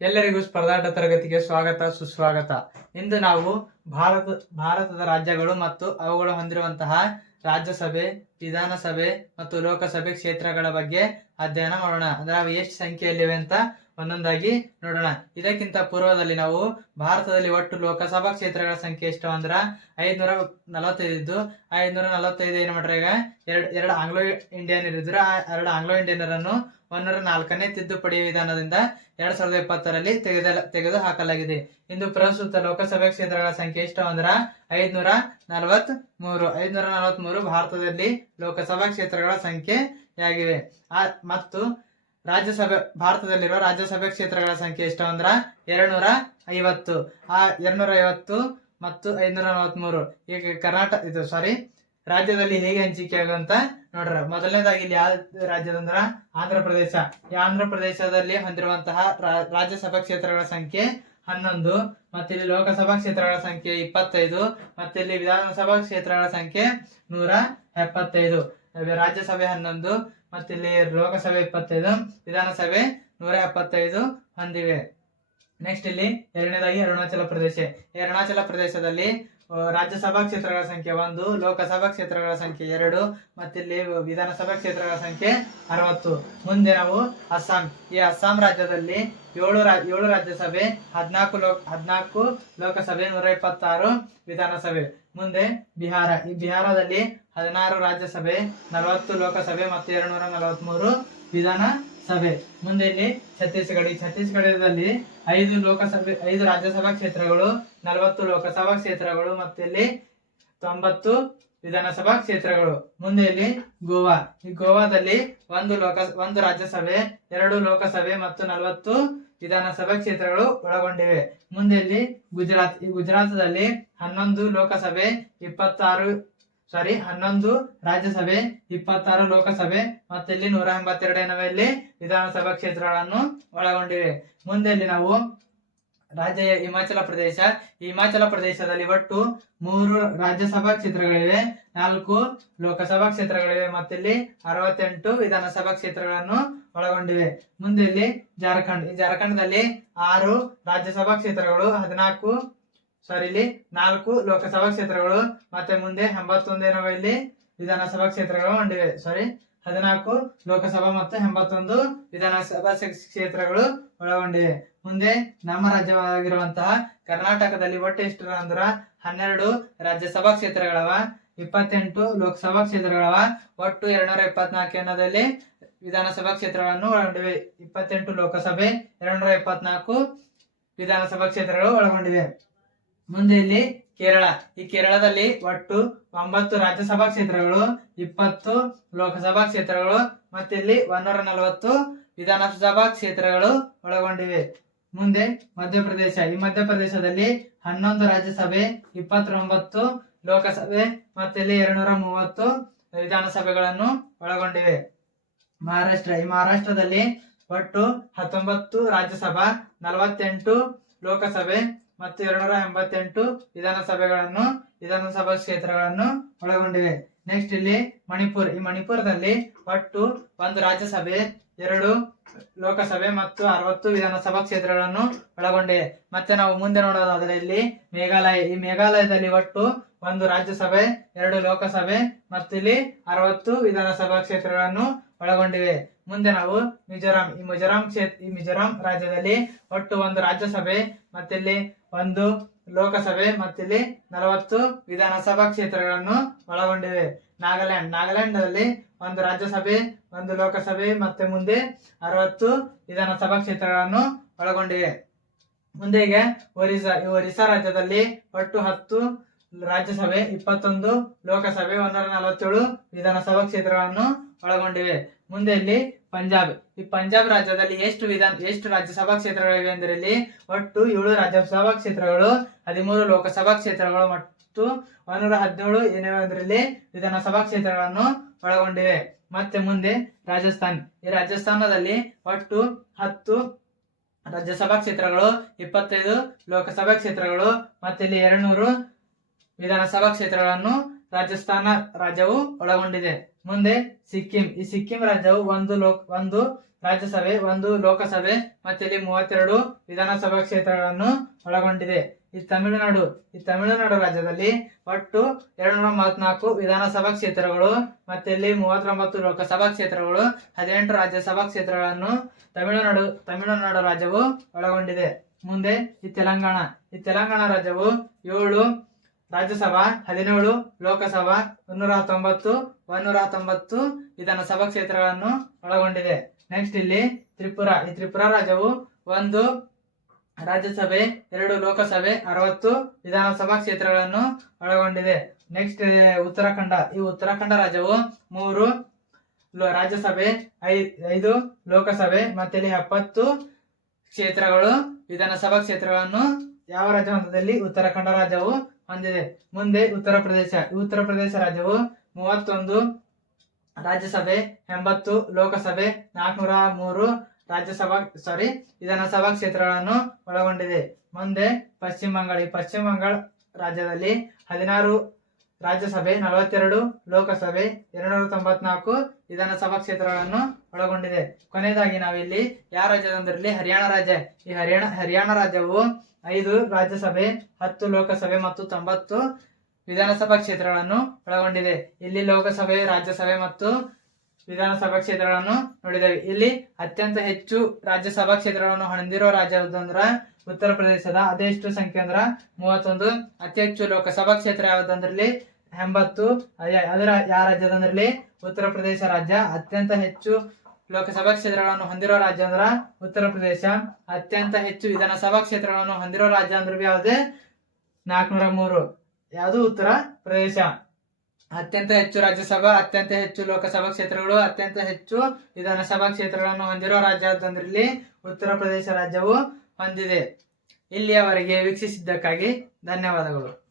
ಎಲ್ಲರಿಗೂ ಸ್ಪರ್ಧಾಟ ತರಗತಿಗೆ ಸ್ವಾಗತ, ಸುಸ್ವಾಗತ. ಇಂದು ನಾವು ಭಾರತ, ಭಾರತದ ರಾಜ್ಯಗಳು ಮತ್ತು ಅವುಗಳು ಹೊಂದಿರುವಂತಹ ರಾಜ್ಯಸಭೆ, ವಿಧಾನಸಭೆ ಮತ್ತು ಲೋಕಸಭೆ ಕ್ಷೇತ್ರಗಳ ಬಗ್ಗೆ ಅಧ್ಯಯನ ಮಾಡೋಣ. ಅಂದ್ರೆ ಅವು ಎಷ್ಟು ಸಂಖ್ಯೆಯಲ್ಲಿವೆ ಅಂತ ಒಂದೊಂದಾಗಿ ನೋಡೋಣ. ಇದಕ್ಕಿಂತ ಪೂರ್ವದಲ್ಲಿ ನಾವು ಭಾರತದಲ್ಲಿ ಒಟ್ಟು ಲೋಕಸಭಾ ಕ್ಷೇತ್ರಗಳ ಸಂಖ್ಯೆ ಎಷ್ಟು ಅಂದ್ರ ಐದ್ನೂರ ನಲವತ್ತೈದು ಇದ್ದು ಆ ಐದ್ನೂರ ನಲವತ್ತೈದು ಏನ್ ಮಾಡ್ರಿ ಈಗ ಎರಡು ಎರಡು ಆಂಗ್ಲೋ ಇಂಡಿಯನ್ ಇರಿದ್ರು ಆ ಎರಡು ಆಂಗ್ಲೋ ಇಂಡಿಯನರನ್ನು ಒಂದೂರ ನಾಲ್ಕನೇ ತಿದ್ದುಪಡಿ ವಿಧಾನದಿಂದ ಎರಡ್ ಸಾವಿರದ ಇಪ್ಪತ್ತರಲ್ಲಿ ತೆಗೆದ ತೆಗೆದು ಹಾಕಲಾಗಿದೆ ಇಂದು ಪ್ರಸ್ತುತ ಲೋಕಸಭೆ ಕ್ಷೇತ್ರಗಳ ಸಂಖ್ಯೆ ಎಷ್ಟು ಅಂದ್ರ ಐದ್ನೂರ ನಲವತ್ ಮೂರು ಐದ್ನೂರ ನಲವತ್ ಮೂರು ಭಾರತದಲ್ಲಿ ಲೋಕಸಭಾ ಕ್ಷೇತ್ರಗಳ ಸಂಖ್ಯೆಯಾಗಿವೆ. ಆ, ಮತ್ತು ರಾಜ್ಯಸಭೆ, ಭಾರತದಲ್ಲಿರುವ ರಾಜ್ಯಸಭೆ ಕ್ಷೇತ್ರಗಳ ಸಂಖ್ಯೆ ಎಷ್ಟು ಅಂದ್ರ? ಎರಡ್ನೂರ ಐವತ್ತು. ಆ ಎರಡ್ನೂರ ಐವತ್ತು ಮತ್ತು ಐನೂರ ನಲವತ್ಮೂರು. ಈಗ ಕರ್ನಾಟಕ ಇದು ಸಾರಿ ರಾಜ್ಯದಲ್ಲಿ ಹೇಗೆ ಹಂಚಿಕೆ ಆಗುವಂತ ನೋಡ್ರ. ಮೊದಲನೇದಾಗಿ ಇಲ್ಲಿ ಯಾವ ರಾಜ್ಯದಂದ್ರ ಆಂಧ್ರ ಪ್ರದೇಶ. ಈ ಆಂಧ್ರ ಪ್ರದೇಶದಲ್ಲಿ ಹೊಂದಿರುವಂತಹ ರಾಜ್ಯಸಭಾ ಕ್ಷೇತ್ರಗಳ ಸಂಖ್ಯೆ ಹನ್ನೊಂದು, ಮತ್ತೆ ಇಲ್ಲಿ ಲೋಕಸಭಾ ಕ್ಷೇತ್ರಗಳ ಸಂಖ್ಯೆ ಇಪ್ಪತ್ತೈದು, ಮತ್ತೆ ಇಲ್ಲಿ ವಿಧಾನಸಭಾ ಕ್ಷೇತ್ರಗಳ ಸಂಖ್ಯೆ ನೂರ ಎಪ್ಪತ್ತೈದು. ರಾಜ್ಯಸಭೆ ಹನ್ನೊಂದು ಮತ್ತೆ ಇಲ್ಲಿ ಲೋಕಸಭೆ ಇಪ್ಪತ್ತೈದು, ವಿಧಾನಸಭೆ ನೂರ ಎಪ್ಪತ್ತೈದು ಹೊಂದಿವೆ. ನೆಕ್ಸ್ಟ್ ಇಲ್ಲಿ ಎರಡನೇದಾಗಿ ಅರುಣಾಚಲ ಪ್ರದೇಶ. ಈ ಅರುಣಾಚಲ ಪ್ರದೇಶದಲ್ಲಿ ರಾಜ್ಯಸಭಾ ಕ್ಷೇತ್ರಗಳ ಸಂಖ್ಯೆ ಒಂದು, ಲೋಕಸಭಾ ಕ್ಷೇತ್ರಗಳ ಸಂಖ್ಯೆ ಎರಡು ಮತ್ತಿಲ್ಲಿ ವಿಧಾನಸಭಾ ಕ್ಷೇತ್ರಗಳ ಸಂಖ್ಯೆ ಅರವತ್ತು. ಮುಂದೆ ನಾವು ಅಸ್ಸಾಂ. ಈ ಅಸ್ಸಾಂ ರಾಜ್ಯದಲ್ಲಿ ಏಳು ರಾ, ಏಳು ರಾಜ್ಯಸಭೆ, ಹದಿನಾಲ್ಕು ಲೋಕ, ಹದಿನಾಲ್ಕು ಲೋಕಸಭೆ ನೂರ ಇಪ್ಪತ್ತಾರು ವಿಧಾನಸಭೆ. ಮುಂದೆ ಬಿಹಾರ. ಈ ಬಿಹಾರದಲ್ಲಿ ಹದಿನಾರು ರಾಜ್ಯಸಭೆ, ನಲವತ್ತು ಲೋಕಸಭೆ ಮತ್ತು ಎರಡು ನೂರ ನಲವತ್ಮೂರು ವಿಧಾನಸಭೆ ಮುಂದೆ ಇಲ್ಲಿ ಛತ್ತೀಸ್ಗಢ ಛತ್ತೀಸ್ಗಢದಲ್ಲಿ ಐದು ಲೋಕಸಭೆ, ಐದು ರಾಜ್ಯಸಭಾ ಕ್ಷೇತ್ರಗಳು, ನಲವತ್ತು ಲೋಕಸಭಾ ಕ್ಷೇತ್ರಗಳು ಮತ್ತು ಇಲ್ಲಿ ತೊಂಬತ್ತು ವಿಧಾನಸಭಾ ಕ್ಷೇತ್ರಗಳು. ಮುಂದೆ ಇಲ್ಲಿ ಗೋವಾ. ಈ ಗೋವಾದಲ್ಲಿ ಒಂದು ಲೋಕ, ಒಂದು ರಾಜ್ಯಸಭೆ, ಎರಡು ಲೋಕಸಭೆ ಮತ್ತು ನಲವತ್ತು ವಿಧಾನಸಭಾ ಕ್ಷೇತ್ರಗಳು ಒಳಗೊಂಡಿವೆ. ಮುಂದೆ ಇಲ್ಲಿ ಗುಜರಾತ್. ಈ ಗುಜರಾತದಲ್ಲಿ ಹನ್ನೊಂದು ಲೋಕಸಭೆ, ಇಪ್ಪತ್ತಾರು ಸಾರಿ ಹನ್ನೊಂದು ರಾಜ್ಯಸಭೆ, ಇಪ್ಪತ್ತಾರು ಲೋಕಸಭೆ, ಮತ್ತೆ ಇಲ್ಲಿ ನೂರ ಎಂಬತ್ತೆರಡು ಇಲ್ಲಿ ವಿಧಾನಸಭಾ ಕ್ಷೇತ್ರಗಳನ್ನು ಒಳಗೊಂಡಿವೆ. ಮುಂದೆ ಇಲ್ಲಿ ನಾವು ರಾಜ್ಯ ಹಿಮಾಚಲ ಪ್ರದೇಶ. ಹಿಮಾಚಲ ಪ್ರದೇಶದಲ್ಲಿ ಒಟ್ಟು ಮೂರು ರಾಜ್ಯಸಭಾ ಕ್ಷೇತ್ರಗಳಿವೆ, ನಾಲ್ಕು ಲೋಕಸಭಾ ಕ್ಷೇತ್ರಗಳಿವೆ, ಮತ್ತಿಲ್ಲಿ ಅರವತ್ತೆಂಟು ವಿಧಾನಸಭಾ ಕ್ಷೇತ್ರಗಳನ್ನು ಒಳಗೊಂಡಿವೆ. ಮುಂದೆ ಇಲ್ಲಿ ಜಾರ್ಖಂಡ್. ಈ ಜಾರ್ಖಂಡ್ದಲ್ಲಿ ಆರು ರಾಜ್ಯಸಭಾ ಕ್ಷೇತ್ರಗಳು, ಹದಿನಾಲ್ಕು ಸಾರಿ ಇಲ್ಲಿ ನಾಲ್ಕು ಲೋಕಸಭಾ ಕ್ಷೇತ್ರಗಳು, ಮತ್ತೆ ಮುಂದೆ ಎಂಬತ್ತೊಂದು ಏನೋ ಇಲ್ಲಿ? ವಿಧಾನಸಭಾ ಕ್ಷೇತ್ರಗಳು ಹೊಂದಿವೆ ಸಾರಿ ಹದಿನಾಲ್ಕು ಲೋಕಸಭಾ ಮತ್ತು ಎಂಬತ್ತೊಂದು ವಿಧಾನಸಭಾ ಕ್ಷೇತ್ರಗಳು ಒಳಗೊಂಡಿವೆ. ಮುಂದೆ ನಮ್ಮ ರಾಜ್ಯವಾಗಿರುವಂತಹ ಕರ್ನಾಟಕದಲ್ಲಿ ಒಟ್ಟು ಎಷ್ಟು ಅಂದ್ರ? ಹನ್ನೆರಡು ರಾಜ್ಯಸಭಾ ಕ್ಷೇತ್ರಗಳವ. ಇಪ್ಪತ್ತೆಂಟು ಲೋಕಸಭಾ ಕ್ಷೇತ್ರಗಳವ. ಒಟ್ಟು ಎರಡ್ನೂರ ಇಪ್ಪತ್ನಾಲ್ಕು ಎನ್ನದಲ್ಲಿ ವಿಧಾನಸಭಾ ಕ್ಷೇತ್ರಗಳನ್ನು ಒಳಗೊಂಡಿವೆ. ಇಪ್ಪತ್ತೆಂಟು ಲೋಕಸಭೆ, ಎರಡ್ನೂರ ಇಪ್ಪತ್ನಾಲ್ಕು ವಿಧಾನಸಭಾ ಕ್ಷೇತ್ರಗಳು ಒಳಗೊಂಡಿವೆ. ಮುಂದೆ ಇಲ್ಲಿ ಕೇರಳ. ಈ ಕೇರಳದಲ್ಲಿ ಒಟ್ಟು ಒಂಬತ್ತು ರಾಜ್ಯಸಭಾ ಕ್ಷೇತ್ರಗಳು, ಇಪ್ಪತ್ತು ಲೋಕಸಭಾ ಕ್ಷೇತ್ರಗಳು ಮತ್ತೆ ಇಲ್ಲಿ ಒಂದೂರ ನಲವತ್ತು ವಿಧಾನಸಭಾ ಕ್ಷೇತ್ರಗಳು ಒಳಗೊಂಡಿವೆ. ಮುಂದೆ ಮಧ್ಯಪ್ರದೇಶ. ಈ ಮಧ್ಯಪ್ರದೇಶದಲ್ಲಿ ಹನ್ನೊಂದು ರಾಜ್ಯಸಭೆ, ಇಪ್ಪತ್ತೊಂಬತ್ತು ಲೋಕಸಭೆ ಮತ್ತೆ ಇಲ್ಲಿ ಎರಡ್ನೂರ ಮೂವತ್ತು ವಿಧಾನಸಭೆಗಳನ್ನು ಒಳಗೊಂಡಿವೆ. ಮಹಾರಾಷ್ಟ್ರ. ಈ ಮಹಾರಾಷ್ಟ್ರದಲ್ಲಿ ಒಟ್ಟು ಹತ್ತೊಂಬತ್ತು ರಾಜ್ಯಸಭಾ, ನಲವತ್ತೆಂಟು ಲೋಕಸಭೆ ಮತ್ತು ಎರಡ್ನೂರ ಎಂಬತ್ತೆಂಟು ವಿಧಾನಸಭೆಗಳನ್ನು, ವಿಧಾನಸಭಾ ಕ್ಷೇತ್ರಗಳನ್ನು ಒಳಗೊಂಡಿವೆ. ನೆಕ್ಸ್ಟ್ ಇಲ್ಲಿ ಮಣಿಪುರ್, ಈ ಮಣಿಪುರದಲ್ಲಿ ಒಟ್ಟು ಒಂದು ರಾಜ್ಯಸಭೆ ಎರಡು ಲೋಕಸಭೆ ಮತ್ತು ಅರವತ್ತು ವಿಧಾನಸಭಾ ಕ್ಷೇತ್ರಗಳನ್ನು ಒಳಗೊಂಡಿದೆ. ಮತ್ತೆ ನಾವು ಮುಂದೆ ನೋಡೋದಾದ್ರೆ ಇಲ್ಲಿ ಮೇಘಾಲಯ. ಈ ಮೇಘಾಲಯದಲ್ಲಿ ಒಟ್ಟು ಒಂದು ರಾಜ್ಯಸಭೆ, ಎರಡು ಲೋಕಸಭೆ ಮತ್ತು ಇಲ್ಲಿ ಅರವತ್ತು ವಿಧಾನಸಭಾ ಕ್ಷೇತ್ರಗಳನ್ನು ಒಳಗೊಂಡಿವೆ. ಮುಂದೆ ನಾವು ಮಿಜೋರಾಂ. ಈ ಮಿಜೋರಾಂ ಕ್ಷೇತ್ರ ಈ ಮಿಜೋರಾಂ ರಾಜ್ಯದಲ್ಲಿ ಒಟ್ಟು ಒಂದು ರಾಜ್ಯಸಭೆ ಮತ್ತಿಲ್ಲಿ ಒಂದು ಲೋಕಸಭೆ ಮತ್ತಿಲ್ಲಿ ನಲವತ್ತು ವಿಧಾನಸಭಾ ಕ್ಷೇತ್ರಗಳನ್ನು ಒಳಗೊಂಡಿವೆ. ನಾಗಾಲ್ಯಾಂಡ್. ನಾಗಾಲ್ಯಾಂಡ್ ಒಂದು ರಾಜ್ಯಸಭೆ ಒಂದು ಲೋಕಸಭೆ, ಮತ್ತೆ ಮುಂದೆ ಅರವತ್ತು ವಿಧಾನಸಭಾ ಕ್ಷೇತ್ರಗಳನ್ನು ಒಳಗೊಂಡಿವೆ ಮುಂದೆಗೆ ಒರಿಸ್ಸಾ ಒರಿಸ್ಸಾ ರಾಜ್ಯದಲ್ಲಿ ಒಟ್ಟು ಹತ್ತು ರಾಜ್ಯಸಭೆ, ಇಪ್ಪತ್ತೊಂದು ಲೋಕಸಭೆ, ಒಂದರ ನಲವತ್ತೇಳು ವಿಧಾನಸಭಾ ಕ್ಷೇತ್ರಗಳನ್ನು ಒಳಗೊಂಡಿವೆ. ಮುಂದೆ ಇಲ್ಲಿ ಪಂಜಾಬ್. ಈ ಪಂಜಾಬ್ ರಾಜ್ಯದಲ್ಲಿ ಎಷ್ಟು ವಿಧಾನ, ಎಷ್ಟು ರಾಜ್ಯಸಭಾ ಕ್ಷೇತ್ರಗಳಿವೆ ಅಂದರೆ ಇಲ್ಲಿ ಒಟ್ಟು ಏಳು ರಾಜ್ಯಸಭಾ ಕ್ಷೇತ್ರಗಳು, ಹದಿಮೂರು ಲೋಕಸಭಾ ಕ್ಷೇತ್ರಗಳು ಮತ್ತು ಒಂದೂರ ಹದಿನೇಳು ಏನಿವೆ ಅಂದ್ರೆ ಇಲ್ಲಿ ವಿಧಾನಸಭಾ ಕ್ಷೇತ್ರಗಳನ್ನು ಒಳಗೊಂಡಿವೆ. ಮತ್ತೆ ಮುಂದೆ ರಾಜಸ್ಥಾನ್. ಈ ರಾಜಸ್ಥಾನದಲ್ಲಿ ಒಟ್ಟು ಹತ್ತು ರಾಜ್ಯಸಭಾ ಕ್ಷೇತ್ರಗಳು, ಇಪ್ಪತ್ತೈದು ಲೋಕಸಭಾ ಕ್ಷೇತ್ರಗಳು ಮತ್ತೆ ಇಲ್ಲಿ ಎರಡ್ನೂರು ವಿಧಾನಸಭಾ ಕ್ಷೇತ್ರಗಳನ್ನು ರಾಜಸ್ಥಾನ ರಾಜ್ಯವು ಒಳಗೊಂಡಿದೆ. ಮುಂದೆ ಸಿಕ್ಕಿಂ. ಈ ಸಿಕ್ಕಿಂ ರಾಜ್ಯವು ಒಂದು ಲೋಕ್, ಒಂದು ರಾಜ್ಯಸಭೆ, ಒಂದು ಲೋಕಸಭೆ ಮತ್ತೆ ಇಲ್ಲಿ ಮೂವತ್ತೆರಡು ವಿಧಾನಸಭಾ ಕ್ಷೇತ್ರಗಳನ್ನು ಒಳಗೊಂಡಿದೆ. ಈ ತಮಿಳುನಾಡು ಈ ತಮಿಳುನಾಡು ರಾಜ್ಯದಲ್ಲಿ ಒಟ್ಟು ಎರಡ್ನೂರ ಮೂವತ್ನಾಲ್ಕು ವಿಧಾನಸಭಾ ಕ್ಷೇತ್ರಗಳು ಮತ್ತೆ ಇಲ್ಲಿ ಮೂವತ್ತೊಂಬತ್ತು ಲೋಕಸಭಾ ಕ್ಷೇತ್ರಗಳು, ಹದಿನೆಂಟು ರಾಜ್ಯಸಭಾ ಕ್ಷೇತ್ರಗಳನ್ನು ತಮಿಳುನಾಡು ತಮಿಳುನಾಡು ರಾಜ್ಯವು ಒಳಗೊಂಡಿದೆ. ಮುಂದೆ ಈ ತೆಲಂಗಾಣ ಈ ತೆಲಂಗಾಣ ರಾಜ್ಯವು ಏಳು ರಾಜ್ಯಸಭಾ, ಹದಿನೇಳು ಲೋಕಸಭಾ, ಮುನ್ನೂರ ಹತ್ತೊಂಬತ್ತು ಒಂದೂರ ಹತ್ತೊಂಬತ್ತು ವಿಧಾನಸಭಾ ಕ್ಷೇತ್ರಗಳನ್ನು ಒಳಗೊಂಡಿದೆ. ನೆಕ್ಸ್ಟ್ ಇಲ್ಲಿ ತ್ರಿಪುರ, ಈ ತ್ರಿಪುರ ರಾಜ್ಯವು ಒಂದು ರಾಜ್ಯಸಭೆ, ಎರಡು ಲೋಕಸಭೆ, ಅರವತ್ತು ವಿಧಾನಸಭಾ ಕ್ಷೇತ್ರಗಳನ್ನು ಒಳಗೊಂಡಿದೆ. ನೆಕ್ಸ್ಟ್ ಉತ್ತರಾಖಂಡ. ಈ ಉತ್ತರಾಖಂಡ ರಾಜ್ಯವು ಮೂರು ರಾಜ್ಯಸಭೆ ಐದು ಲೋಕಸಭೆ ಮತ್ತೆ ಇಲ್ಲಿ ಎಪ್ಪತ್ತು ಕ್ಷೇತ್ರಗಳು, ವಿಧಾನಸಭಾ ಕ್ಷೇತ್ರಗಳನ್ನು ಯಾವ ರಾಜ್ಯ ಹಂತದಲ್ಲಿ ಉತ್ತರಾಖಂಡ ರಾಜ್ಯವು ಹೊಂದಿದೆ? ಮುಂದೆ ಉತ್ತರ ಪ್ರದೇಶ. ಉತ್ತರ ಪ್ರದೇಶ ರಾಜ್ಯವು ಮೂವತ್ತೊಂದು ರಾಜ್ಯಸಭೆ, ಎಂಬತ್ತು ಲೋಕಸಭೆ, ನಾಲ್ಕುನೂರ ಮೂರು ರಾಜ್ಯಸಭಾ ಸಾರಿ ವಿಧಾನಸಭಾ ಕ್ಷೇತ್ರಗಳನ್ನು ಒಳಗೊಂಡಿದೆ. ಮುಂದೆ ಪಶ್ಚಿಮ ಬಂಗಾಳ, ಈ ಪಶ್ಚಿಮ ಬಂಗಾಳ ರಾಜ್ಯದಲ್ಲಿ ಹದಿನಾರು ರಾಜ್ಯಸಭೆ, ನಲವತ್ತೆರಡು ಲೋಕಸಭೆ ಎರಡ್ನೂರ ತೊಂಬತ್ನಾಲ್ಕು ವಿಧಾನಸಭಾ ಕ್ಷೇತ್ರಗಳನ್ನು ಒಳಗೊಂಡಿದೆ. ಕೊನೆಯದಾಗಿ ನಾವಿಲ್ಲಿ ಯಾವ ರಾಜ್ಯದಂದ್ರಲ್ಲಿ ಹರಿಯಾಣ ರಾಜ್ಯ, ಈ ಹರಿಯಾಣ ಹರಿಯಾಣ ರಾಜ್ಯವು ಐದು ರಾಜ್ಯಸಭೆ, ಹತ್ತು ಲೋಕಸಭೆ ಮತ್ತು ತೊಂಬತ್ತು ವಿಧಾನಸಭಾ ಕ್ಷೇತ್ರಗಳನ್ನು ಒಳಗೊಂಡಿದೆ. ಇಲ್ಲಿ ಲೋಕಸಭೆ, ರಾಜ್ಯಸಭೆ ಮತ್ತು ವಿಧಾನಸಭಾ ಕ್ಷೇತ್ರಗಳನ್ನು ನೋಡಿದ್ದೇವೆ. ಇಲ್ಲಿ ಅತ್ಯಂತ ಹೆಚ್ಚು ರಾಜ್ಯಸಭಾ ಕ್ಷೇತ್ರಗಳನ್ನು ಹೊಂದಿರೋ ರಾಜ್ಯ ಯಾವ್ದಂದ್ರ ಉತ್ತರ ಪ್ರದೇಶದ ಅದೆಷ್ಟು ಸಂಖ್ಯೆ ಅಂದ್ರ ಮೂವತ್ತೊಂದು. ಅತಿ ಹೆಚ್ಚು ಲೋಕಸಭಾ ಕ್ಷೇತ್ರ ಯಾವ್ದಂದ್ರಲ್ಲಿ? ಎಂಬತ್ತು. ಅದರ ಯಾವ ರಾಜ್ಯದಂದ್ರಲ್ಲಿ ಉತ್ತರ ಪ್ರದೇಶ ರಾಜ್ಯ. ಅತ್ಯಂತ ಹೆಚ್ಚು ಲೋಕಸಭಾ ಕ್ಷೇತ್ರಗಳನ್ನು ಹೊಂದಿರೋ ರಾಜ್ಯ ಅಂದ್ರ ಉತ್ತರ ಪ್ರದೇಶ. ಅತ್ಯಂತ ಹೆಚ್ಚು ವಿಧಾನಸಭಾ ಕ್ಷೇತ್ರಗಳನ್ನು ಹೊಂದಿರೋ ರಾಜ್ಯ ಅಂದ್ರೆ ಯಾವುದೇ? ನಾಲ್ಕುನೂರ ಮೂರು. ಯಾವುದು ಉತ್ತರ ಪ್ರದೇಶ? ಅತ್ಯಂತ ಹೆಚ್ಚು ರಾಜ್ಯಸಭಾ, ಅತ್ಯಂತ ಹೆಚ್ಚು ಲೋಕಸಭಾ ಕ್ಷೇತ್ರಗಳು, ಅತ್ಯಂತ ಹೆಚ್ಚು ವಿಧಾನಸಭಾ ಕ್ಷೇತ್ರಗಳನ್ನು ಹೊಂದಿರೋ ರಾಜ್ಯ ಅಂದ್ರಲ್ಲಿ ಉತ್ತರ ಪ್ರದೇಶ ರಾಜ್ಯವು ಹೊಂದಿದೆ. ಇಲ್ಲಿಯವರೆಗೆ ವೀಕ್ಷಿಸಿದ್ದಕ್ಕಾಗಿ ಧನ್ಯವಾದಗಳು.